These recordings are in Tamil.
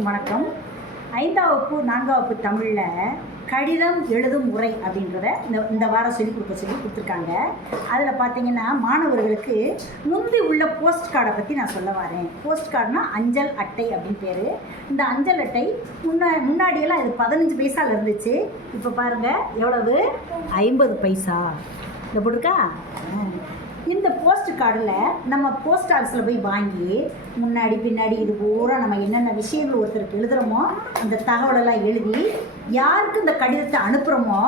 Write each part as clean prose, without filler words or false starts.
அனைவருக்கும் வணக்கம். 5ஆம் வகுப்பு 4ஆம் வகுப்பு தமிழில் கடிதம் எழுதும் முறை அப்படின்றத இந்த வாரம் சொல்லி கொடுத்துருக்காங்க. அதில் பார்த்தீங்கன்னா மாணவர்களுக்கு முந்தி உள்ள போஸ்ட் கார்டை பற்றி நான் சொல்ல வரேன். போஸ்ட் கார்டுனா அஞ்சல் அட்டை அப்படின்னு பேர். இந்த அஞ்சல் அட்டை முன்னாடியெல்லாம் இது 15 பைசாவில் இருந்துச்சு. இப்போ பாருங்கள் எவ்வளவு, 50 பைசா. இந்த போட்டிருக்கா. இந்த போஸ்ட் கார்டில் நம்ம போஸ்ட் ஆஃபீஸில் போய் வாங்கி முன்னாடி பின்னாடி இது பூரா நம்ம என்னென்ன விஷயங்கள் ஒருத்தருக்கு எழுதுகிறோமோ அந்த தகவலெல்லாம் எழுதி யாருக்கு இந்த கடிதத்தை அனுப்புகிறோமோ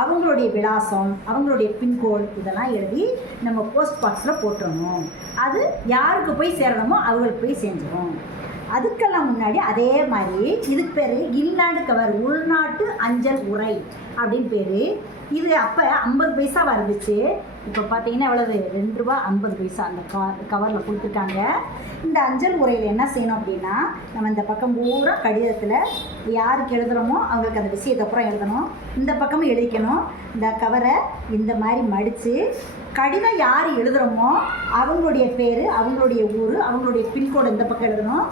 அவங்களுடைய விலாசம், அவங்களுடைய பின்கோடு இதெல்லாம் எழுதி நம்ம போஸ்ட் பாக்ஸில் போட்டுறணும். அது யாருக்கு போய் சேரணுமோ அவங்களுக்கு போய் செஞ்சிடும். அதுக்கெல்லாம் முன்னாடி அதே மாதிரி இதுக்கு பேர் இன்லாண்டு கவர், உள்நாட்டு அஞ்சல் உரை அப்படின்னு பேர். இது அப்போ 50 பைசாவாக இருந்துச்சு. இப்போ பார்த்தீங்கன்னா எவ்வளவு, ₹2.50 அந்த கவரில் கொடுத்துருக்காங்க. இந்த அஞ்சல் உரையில் என்ன செய்யணும் அப்படின்னா, நம்ம இந்த பக்கம் பூரா கடிதத்தில் யாருக்கு எழுதுகிறோமோ அவங்களுக்கு அந்த விஷயத்தை அப்புறம் எழுதணும். இந்த பக்கமும் எழுதிக்கணும். இந்த கவரை இந்த மாதிரி மடித்து கடிதம் யார் எழுதுகிறோமோ அவங்களுடைய பேர், அவங்களுடைய ஊர், அவங்களுடைய பின்கோடு இந்த பக்கம் எழுதணும்.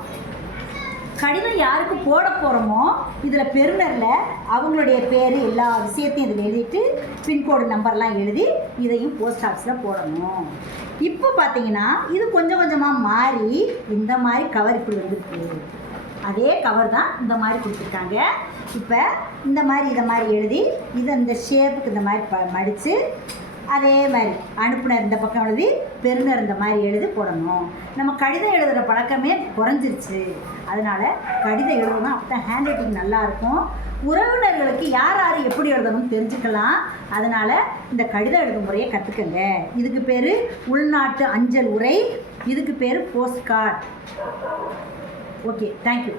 கடிதம் யாருக்கு போட போகிறோமோ இதில் பெறுநரில் அவங்களுடைய பேர் எல்லா விஷயத்தையும் இதில் எழுதிட்டு பின்கோடு நம்பர்லாம் எழுதி இதையும் போஸ்ட் ஆஃபீஸில் போடணும். இப்போ பார்த்தீங்கன்னா இது கொஞ்சம் கொஞ்சமாக மாறி இந்த மாதிரி கவர் இப்படி வந்துருக்கு. அதே கவர் தான் இந்த மாதிரி கொடுத்துருக்காங்க. இப்போ இந்த மாதிரி எழுதி இதை இந்த ஷேப்புக்கு இந்த மாதிரி மடித்து அதே மாதிரி அனுப்புனர் இந்த பக்கம் எழுதி பெறுநர் இந்த மாதிரி எழுதி போடணும். நம்ம கடிதம் எழுதுகிற பழக்கமே குறைஞ்சிருச்சு. அதனால் கடிதம் எழுதணும், அப்போ தான் ஹேண்ட் ரைட்டிங் நல்லாயிருக்கும். உறவினர்களுக்கு யார் யார் எப்படி எழுதணும்னு தெரிஞ்சுக்கலாம். அதனால் இந்த கடிதம் எழுதும் முறையை கற்றுக்கங்க. இதுக்கு பேர் உள்நாட்டு அஞ்சல் உரை, இதுக்கு பேர் போஸ்ட் கார்டு. Okay, thank you.